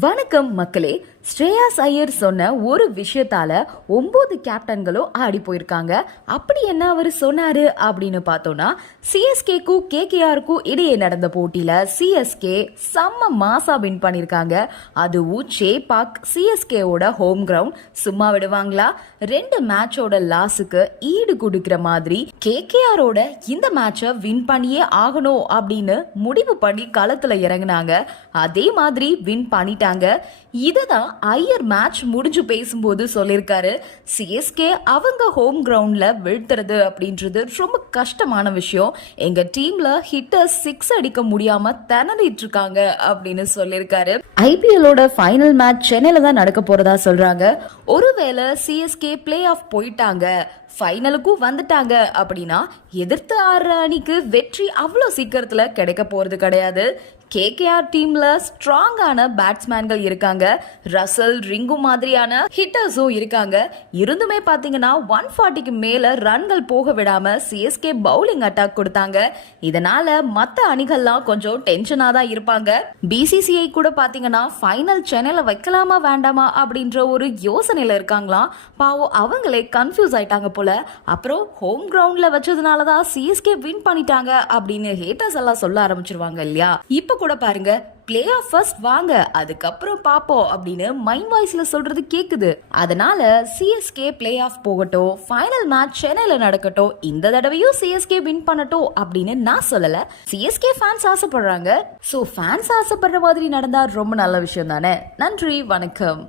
வணக்கம் மக்களே. ஸ்ரேயாஸ் ஐயர் சொன்ன ஒரு விஷயத்தால ஒன்பது கேப்டன்களும் ஆடி போயிருக்காங்க. அப்படி என்ன அவர் சொன்னாரு அப்படின்னு பார்த்தோம்னா சிஎஸ்கேக்கும் கேகேஆருக்கும் இடையே நடந்த போட்டியில சிஎஸ்கே செம்ம மாசா வின் பண்ணிருக்காங்க. அதுவும் சேபாக் சிஎஸ்கேவோட ஹோம் கிரவுண்ட் சும்மா விடுவாங்களா? ரெண்டு மேட்சோட லாஸுக்கு ஈடு கொடுக்கிற மாதிரி கேகேஆரோட இந்த மேட்சை வின் பண்ணியே ஆகணும் அப்படின்னு முடிவு பண்ணி களத்துல இறங்குனாங்க. அதே மாதிரி வின் பண்ணிட்டாங்க. இதுதான் ஐயர் மேட்ச் முடிஞ்சு பேசும்போது சொல்லியிருக்காரு சிஎஸ்கே அவங்க ஹோம் கிரவுண்டில் வீழ்த்துறது அப்படின்றது ரொம்ப கஷ்டமான விஷயம். எங்கள் டீமில் ஹிட்டர் சிக்ஸ் அடிக்க முடியாமல் திணறிட்டு இருக்காங்க அப்படின்னு சொல்லியிருக்காரு. ஐபிஎல்லோட ஃபைனல் மேட்ச் சென்னையில் தான் நடக்க போகிறதா சொல்கிறாங்க ஒருவேளை சிஎஸ்கே பிளே ஆஃப் போயிட்டாங்க ஃபைனலுக்கும் வந்துட்டாங்க அப்படின்னா எதிர்த்து ஆடுற அணிக்கு வெற்றி அவ்வளோ சீக்கிரத்தில் கிடைக்க போகிறது கிடையாது. கேகேஆர் டீம்ல ஸ்ட்ராங்கான பேட்ஸ்மேன்கள் இருக்காங்க. ரசல் ரிங்கு மாதிரியான ஹிட்டர்ஸும் இருக்காங்க. இருந்துமே பாத்தீங்கன்னா ஒன் ஃபார்ட்டிக்கு மேல ரன்கள் போக விடாம சிஎஸ்கே பவுலிங் அட்டாக் கொடுத்தாங்க. இதனால மத்த அணிகள்லாம் கொஞ்சம் டென்ஷனா தான் இருப்பாங்க. பிசிசிஐ கூட பாத்தீங்கன்னா ஃபைனல் சென்னையில வைக்கலாமா வேண்டாமா அப்படின்ற ஒரு யோசனையில இருக்காங்களாம். பாவம் அவங்களே கன்ஃபியூஸ் ஆயிட்டாங்க போல. அப்புறம் ஹோம் கிரவுண்ட்ல வச்சதுனால தான் சிஎஸ்கே வின் பண்ணிட்டாங்க அப்படின்னு ஹேட்டர்ஸ் எல்லாம் சொல்ல ஆரம்பிச்சிருவாங்க இல்லையா? இப்ப கூட பாருங்க பிளே ஆஃப் ஃபர்ஸ்ட் வாங்க அதுக்கப்புறம் பார்ப்போம் அப்படின்னு மைண்ட் வாய்ஸில் சொல்கிறது கேட்குது அதனால சிஎஸ்கே பிளே ஆஃப் போகட்டும் ஃபைனல் மேட்ச் சென்னையில் நடக்கட்டும் இந்த தடவையும் சிஎஸ்கே வின் பண்ணட்டும் அப்படின்னு நான் சொல்லலை. சிஎஸ்கே ஃபேன்ஸ் ஆசைப்படுறாங்க. ஸோ ஃபேன்ஸ் ஆசைப்படுற மாதிரி நடந்தால் ரொம்ப நல்ல விஷயம் தானே? நன்றி வணக்கம்.